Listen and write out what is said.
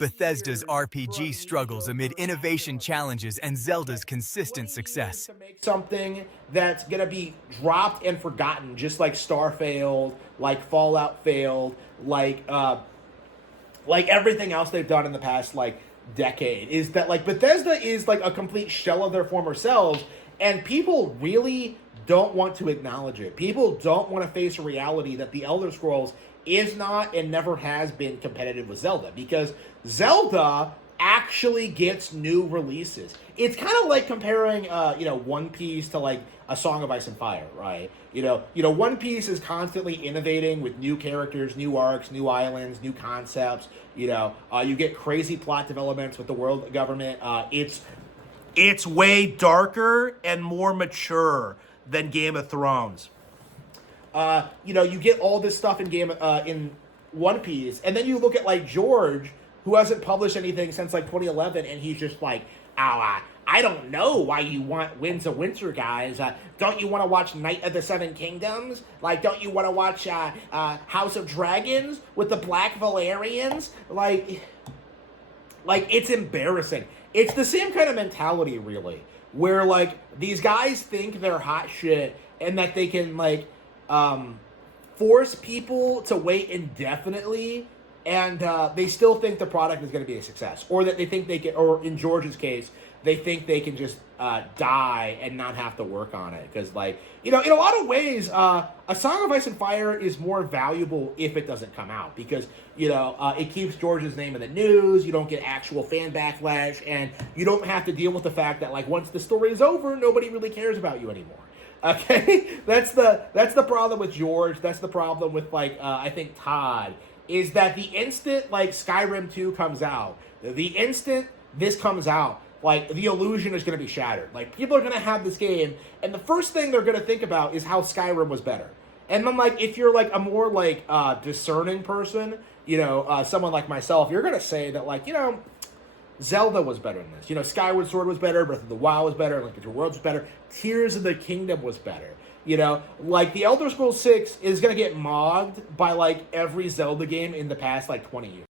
Bethesda's RPG struggles amid innovation challenges and Zelda's consistent 20 years success. to make something that's gonna be dropped and forgotten, just like Star failed, like Fallout failed, like everything else they've done in the past like decade. Is that like Bethesda is like a complete shell of their former selves, and people really don't want to acknowledge it. People don't want to face a reality that the Elder Scrolls is not and never has been competitive with Zelda, because Zelda actually gets new releases. It's kind of like comparing One Piece to like a Song of Ice and Fire, right? One Piece is constantly innovating with new characters, new arcs, new islands, new concepts. You get crazy plot developments with the world government. It's way darker and more mature than Game of Thrones. You get all this stuff in One Piece, and then you look at like George, who hasn't published anything since like 2011, and he's just like, I don't know why you want Winds of Winter, guys. Don't you want to watch Night of the Seven Kingdoms? Like, don't you want to watch House of Dragons with the Black Valerians? Like it's embarrassing. It's the same kind of mentality, really, where like these guys think they're hot shit and that they can force people to wait indefinitely, and they still think the product is going to be a success, or that they think they can, or in George's case, they think they can just die and not have to work on it. Because, in a lot of ways, A Song of Ice and Fire is more valuable if it doesn't come out, because, it keeps George's name in the news, you don't get actual fan backlash, and you don't have to deal with the fact that, once the story is over, nobody really cares about you anymore. Okay? That's the problem with George. That's the problem with, I think Todd, is that the instant, Skyrim 2 comes out, the instant this comes out, the illusion is going to be shattered. People are going to have this game, and the first thing they're going to think about is how Skyrim was better. And then, if you're, a more, discerning person, someone like myself, you're going to say that, Zelda was better than this. Skyward Sword was better, Breath of the Wild was better, Link to the World was better, Tears of the Kingdom was better. The Elder Scrolls 6 is going to get mogged by, every Zelda game in the past, 20 years.